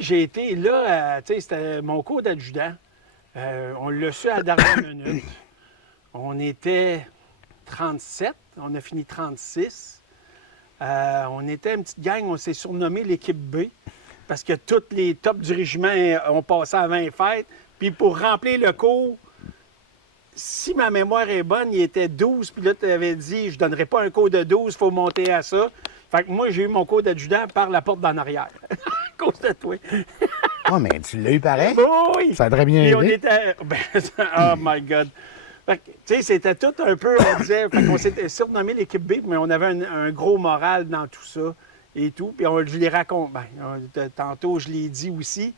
J'ai été là, tu sais, c'était mon cours d'adjudant. On l'a su à la dernière minute. On était 37, on a fini 36. On était une petite gang, on s'est surnommé l'équipe B parce que tous les tops du régiment ont passé à 20 fêtes. Puis pour remplir le cours, si ma mémoire est bonne, il était 12, puis là, tu avais dit, je ne donnerai pas un cours de 12, il faut monter à ça. Fait que moi, j'ai eu mon cours d'adjudant par la porte d'en arrière, à cause de toi. Oh, mais tu l'as eu pareil? Oui! Ça a très bien Puis on aidé. était... Ben, oh my God! Fait que, tu sais, c'était tout un peu, on disait, fait qu'on s'était surnommé l'équipe B, mais on avait un gros moral dans tout ça et tout. Puis je les raconte, tantôt, je l'ai dit aussi.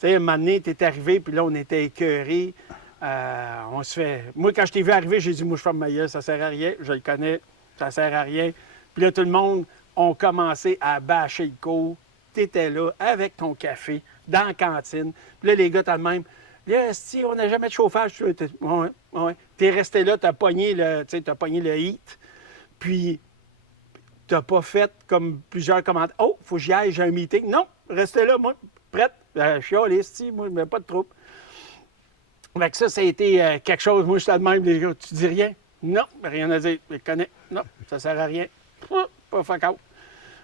Tu sais, un moment donné, t'es arrivé, puis là, on était écœurés. On se fait... Moi, quand je t'ai vu arriver, j'ai dit, moi, je ferme ma gueule, ça sert à rien. Je le connais, ça sert à rien. Puis là, tout le monde a commencé à bâcher le cours. T'étais là, avec ton café, dans la cantine. Puis là, les gars, t'as le même. Là, si on n'a jamais de chauffage, ouais. T'es resté là, t'as pogné le heat. Puis, t'as pas fait comme plusieurs commentaires. Oh, faut que j'y aille, j'ai un meeting. Non, restez là, moi, prête. Je suis allé, moi, je mets pas de troupe. Fait que ça a été quelque chose. Moi, je suis de même, les gars, tu dis rien? Non, rien à dire. Je le connais. Non, ça sert à rien. Pas fuck out.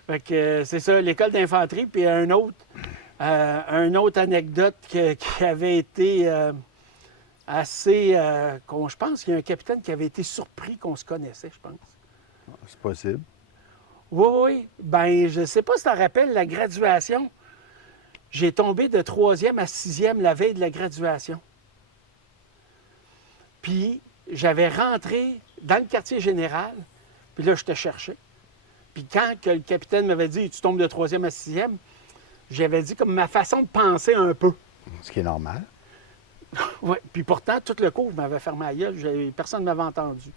Fait que c'est ça, l'école d'infanterie. Puis un autre anecdote qui avait été assez... je pense qu'il y a un capitaine qui avait été surpris qu'on se connaissait, je pense. C'est possible. Oui, oui. Ben, je ne sais pas si tu te rappelles la graduation. J'ai tombé de 3e à 6e la veille de la graduation. Puis, j'avais rentré dans le quartier général, puis là, je te cherchais. Puis quand que le capitaine m'avait dit « Tu tombes de 3e à 6e », j'avais dit comme ma façon de penser un peu. Ce qui est normal. Oui, puis pourtant, tout le cours, je m'avais fermé la gueule, personne ne m'avait entendu.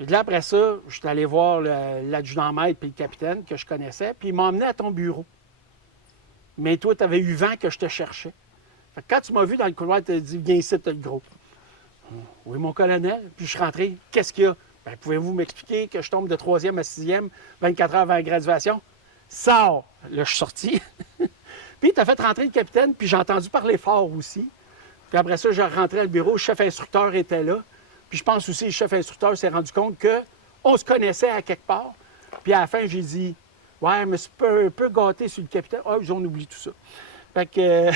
Et là, après ça, je suis allé voir l'adjudant-maître puis le capitaine que je connaissais, puis il m'a emmené à ton bureau. Mais toi, tu avais eu vent que je te cherchais. Fait que quand tu m'as vu dans le couloir, tu as dit « Viens ici, t'as le gros. » Oui, mon colonel. Puis je suis rentré. Qu'est-ce qu'il y a? Bien, pouvez-vous m'expliquer que je tombe de 3e à 6e, 24 heures avant la graduation? Sors! Là, je suis sorti. Puis tu as fait rentrer le capitaine, puis j'ai entendu parler fort aussi. Puis après ça, je rentrais à le bureau, le chef instructeur était là. Puis je pense aussi que le chef instructeur s'est rendu compte qu'on se connaissait à quelque part. Puis à la fin, j'ai dit « Ouais, mais c'est un peu gâté sur le capitaine. » Ah, ils ont oublié tout ça. Fait que...